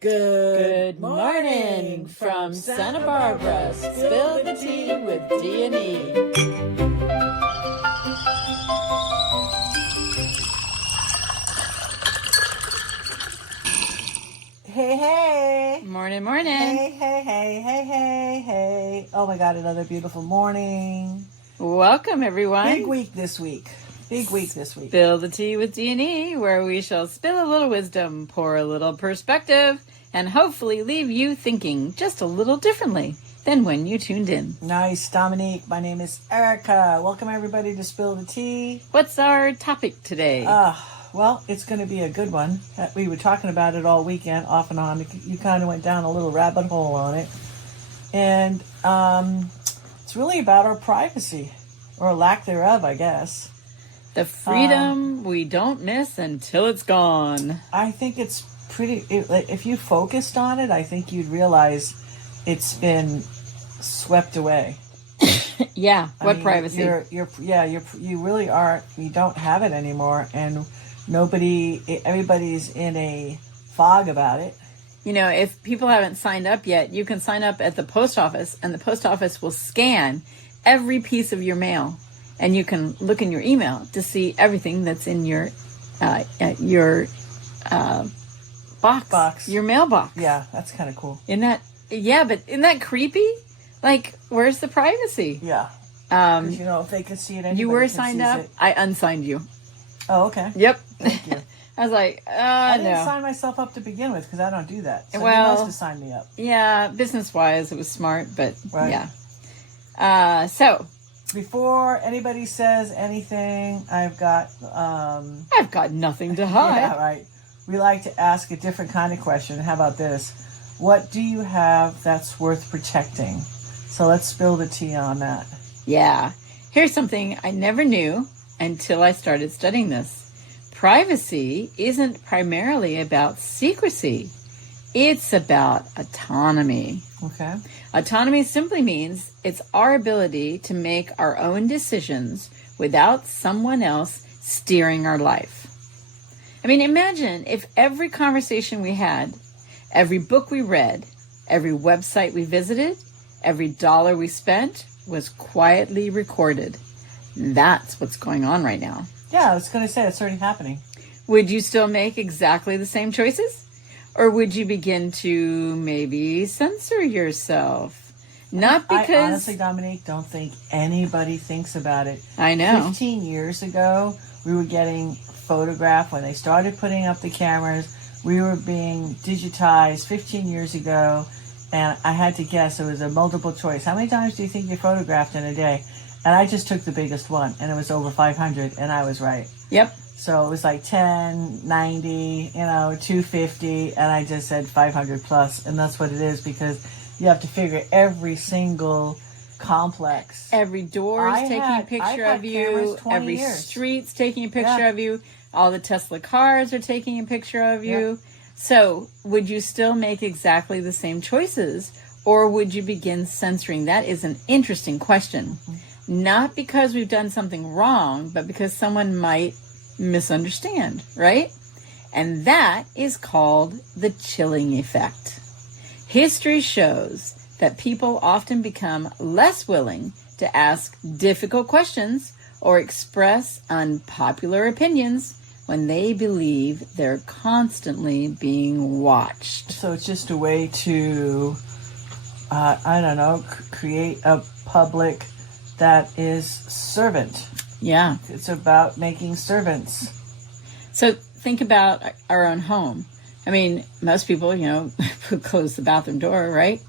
Good morning from Santa Barbara. Spill the tea with D&E. Hey, hey. Morning, morning. Hey. Oh my God, another beautiful morning. Welcome, everyone. Big week this week. Spill the tea with D&E, where we shall spill a little wisdom, pour a little perspective, and hopefully leave you thinking just a little differently than when you tuned in. Nice, Dominique. My name is Erica. Welcome, everybody, to Spill the Tea. What's our topic today? Well, it's going to be a good one. We were talking about it all weekend, off and on. You kind of went down a little rabbit hole on it. And it's really about our privacy, or lack thereof, I guess. The freedom we don't miss until it's gone. I think it's pretty, if you focused on it, I think you'd realize it's been swept away. Yeah, privacy? You really are, you don't have it anymore, and everybody's in a fog about it. You know, if people haven't signed up yet, you can sign up at the post office, and the post office will scan every piece of your mail, and you can look in your email to see everything that's in your box, your mailbox. Yeah, that's kind of cool. But isn't that creepy? Like, where's the privacy? Yeah. If they could see it, you were signed up. I unsigned you. Oh, okay. Yep. Thank you. I was like, I didn't no. sign myself up to begin with because I don't do that. So well, you must have signed me up. Yeah, business-wise, it was smart, but right. Yeah. So before anybody says anything, I've got nothing to hide. Yeah, right. We like to ask a different kind of question. How about this? What do you have that's worth protecting? So let's spill the tea on that. Yeah. Here's something I never knew until I started studying this. Privacy isn't primarily about secrecy. It's about autonomy. Okay. Autonomy simply means it's our ability to make our own decisions without someone else steering our life. I mean, imagine if every conversation we had, every book we read, every website we visited, every dollar we spent was quietly recorded. That's what's going on right now. Yeah, I was going to say it's already happening. Would you still make exactly the same choices? Or would you begin to maybe censor yourself? Not because... I honestly, Dominique, don't think anybody thinks about it. I know. 15 years ago, we were getting photographed. When they started putting up the cameras, we were being digitized 15 years ago. And I had to guess, it was a multiple choice. How many times do you think you're photographed in a day? And I just took the biggest one, and it was over 500, and I was right. Yep. So it was like 10, 90, 250, and I just said 500 plus, and that's what it is, because you have to figure every single complex. Every door is taking a picture of you. Every street's taking a picture of you. All the Tesla cars are taking a picture of you. Yep. So would you still make exactly the same choices, or would you begin censoring? That is an interesting question. Mm-hmm. Not because we've done something wrong, but because someone might misunderstand, right? And that is called the chilling effect. History shows that people often become less willing to ask difficult questions or express unpopular opinions when they believe they're constantly being watched. So it's just a way to, create a public that is servant. Yeah. It's about making servants. So think about our own home. I mean, most people, close the bathroom door, right?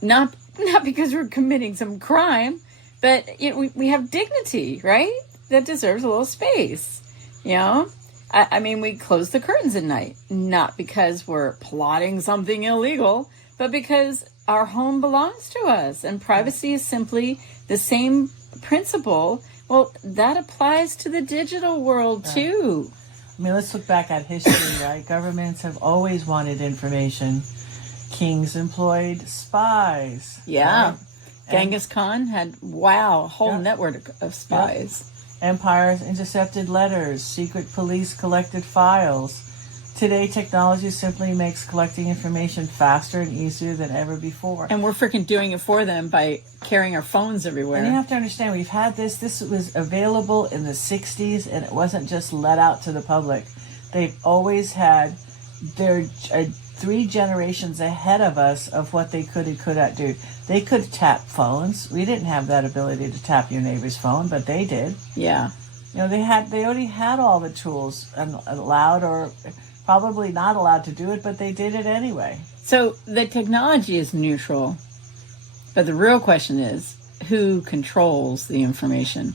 Not because we're committing some crime, but we have dignity, right? That deserves a little space. I mean, we close the curtains at night, not because we're plotting something illegal, but because our home belongs to us, and privacy is simply the same principle. Well, that applies to the digital world too. I mean, let's look back at history, right? Governments have always wanted information. Kings employed spies. Yeah. Right? Genghis Khan had, a whole network of spies. Empires intercepted letters. Secret police collected files. Today, technology simply makes collecting information faster and easier than ever before. And we're freaking doing it for them by carrying our phones everywhere. And you have to understand, we've had this was available in the 60s, and it wasn't just let out to the public. They've always had their 3 generations ahead of us of what they could and could not do. They could tap phones. We didn't have that ability to tap your neighbor's phone, but they did. Yeah. You know, they already had all the tools, and allowed or probably not allowed to do it, but they did it anyway. So the technology is neutral, but the real question is, who controls the information?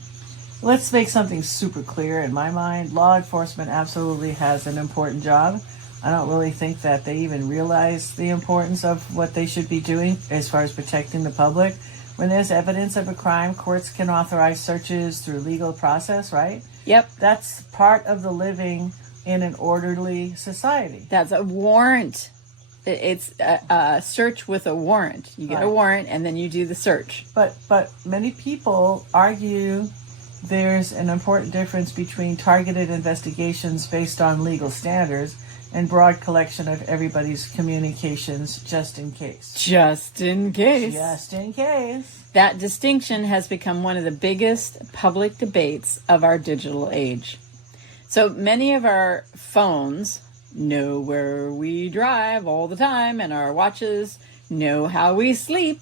Let's make something super clear in my mind. Law enforcement absolutely has an important job. I don't really think that they even realize the importance of what they should be doing as far as protecting the public. When there's evidence of a crime, courts can authorize searches through legal process, right? Yep. That's part of the living in an orderly society. That's a warrant. It's a search with a warrant. You get a warrant, and then you do the search. But many people argue there's an important difference between targeted investigations based on legal standards and broad collection of everybody's communications just in case. Just in case. Just in case. That distinction has become one of the biggest public debates of our digital age. So many of our phones know where we drive all the time, and our watches know how we sleep.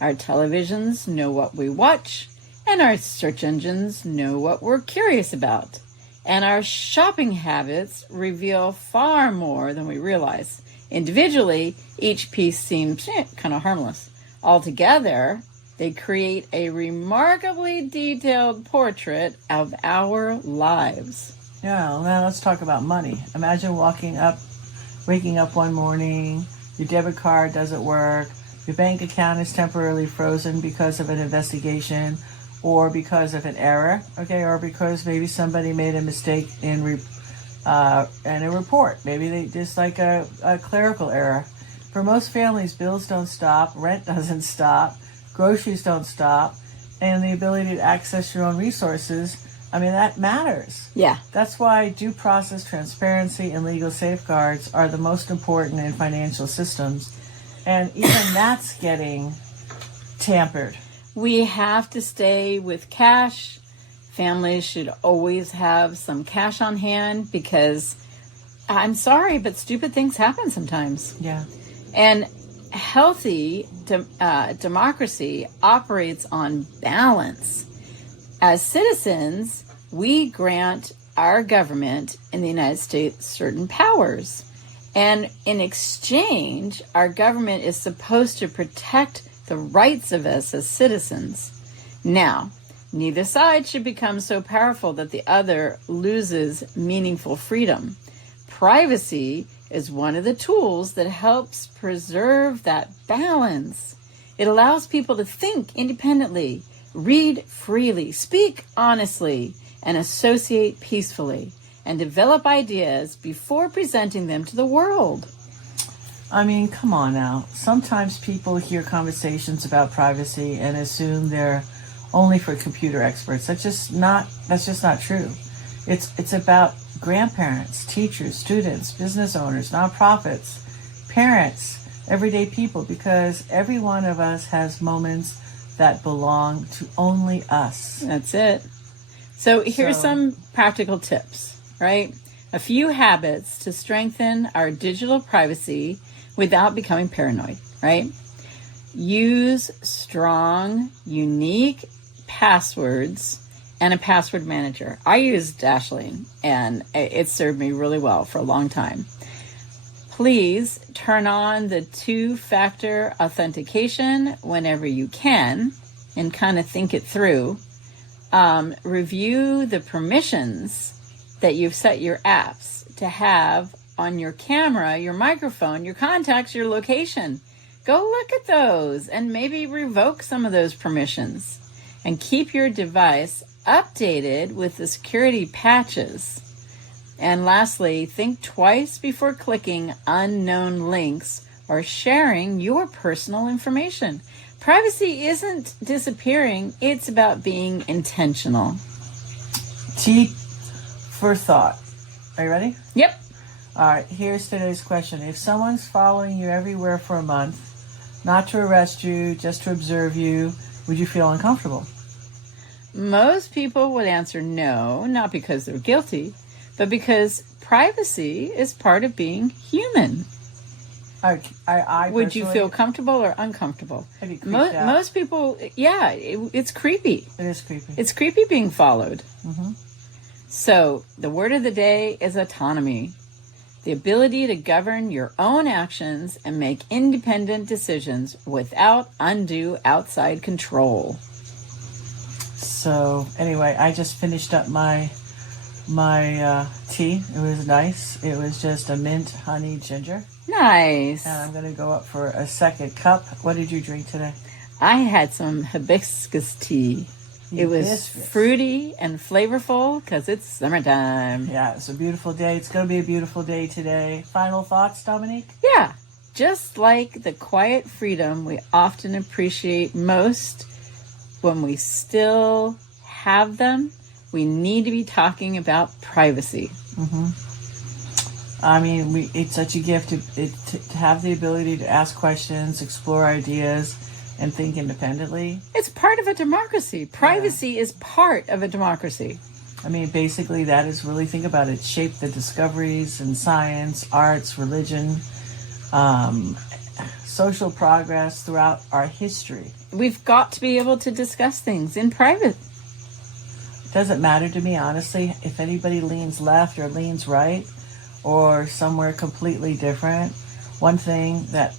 Our televisions know what we watch, and our search engines know what we're curious about. And our shopping habits reveal far more than we realize. Individually, each piece seems kind of harmless. Altogether, they create a remarkably detailed portrait of our lives. Yeah, well, now let's talk about money. Imagine waking up one morning, your debit card doesn't work, your bank account is temporarily frozen because of an investigation, or because of an error, okay, or because maybe somebody made a mistake in a report. Maybe they just like a clerical error. For most families, bills don't stop, rent doesn't stop, groceries don't stop, and the ability to access your own resources, I mean, that matters. Yeah. That's why due process, transparency, and legal safeguards are the most important in financial systems. And even that's getting tampered. We have to stay with cash. Families should always have some cash on hand because, I'm sorry, but stupid things happen sometimes. Yeah. And healthy democracy operates on balance. As citizens, we grant our government in the United States certain powers. And in exchange, our government is supposed to protect the rights of us as citizens. Now, neither side should become so powerful that the other loses meaningful freedom. Privacy is one of the tools that helps preserve that balance. It allows people to think independently, read freely, speak honestly, and associate peacefully, and develop ideas before presenting them to the world. I mean, come on now. Sometimes people hear conversations about privacy and assume they're only for computer experts. That's just not true. It's about grandparents, teachers, students, business owners, nonprofits, parents, everyday people, because every one of us has moments that belong to only us. That's it. So here's some practical tips, right? A few habits to strengthen our digital privacy without becoming paranoid, right? Use strong, unique passwords and a password manager. I use Dashlane, and it served me really well for a long time. Please turn on the 2-factor authentication whenever you can and kind of think it through. Review the permissions that you've set your apps to have on your camera, your microphone, your contacts, your location. Go look at those and maybe revoke some of those permissions. And keep your device updated with the security patches. And lastly, think twice before clicking unknown links or sharing your personal information. Privacy isn't disappearing, it's about being intentional. T for thought. Are you ready? Yep. All right, here's today's question. If someone's following you everywhere for a month, not to arrest you, just to observe you, would you feel uncomfortable? Most people would answer no, not because they're guilty, but because privacy is part of being human. I Would you feel comfortable or uncomfortable? I'd be creeped out. Most people, yeah, it's creepy. It is creepy. It's creepy being followed. Mm-hmm. So the word of the day is autonomy. The ability to govern your own actions and make independent decisions without undue outside control. So anyway, I just finished up my tea. It was nice. It was just a mint, honey, ginger. Nice. And I'm going to go up for a second cup. What did you drink today? I had some hibiscus tea. It was fruity and flavorful because it's summertime. Yeah, it's a beautiful day. It's going to be a beautiful day today. Final thoughts, Dominique? Yeah, just like the quiet freedom we often appreciate most when we still have them, we need to be talking about privacy. Mm-hmm. I mean, it's such a gift to have the ability to ask questions, explore ideas, and think independently. It's part of a democracy. Privacy is part of a democracy. I mean, basically, that is really, think about it, shaped the discoveries in science, arts, religion, social progress throughout our history. We've got to be able to discuss things in private. It doesn't matter to me, honestly, if anybody leans left or leans right or somewhere completely different. One thing that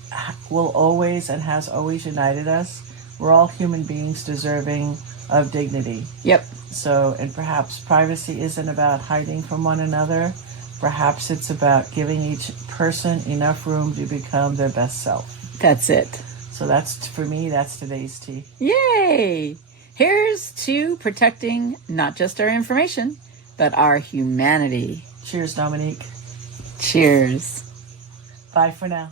will always and has always united us, we're all human beings deserving of dignity. Yep. So, and perhaps privacy isn't about hiding from one another. Perhaps it's about giving each person enough room to become their best self. That's it. So that's, for me, that's today's tea. Yay! Here's to protecting not just our information, but our humanity. Cheers, Dominique. Cheers. Bye for now.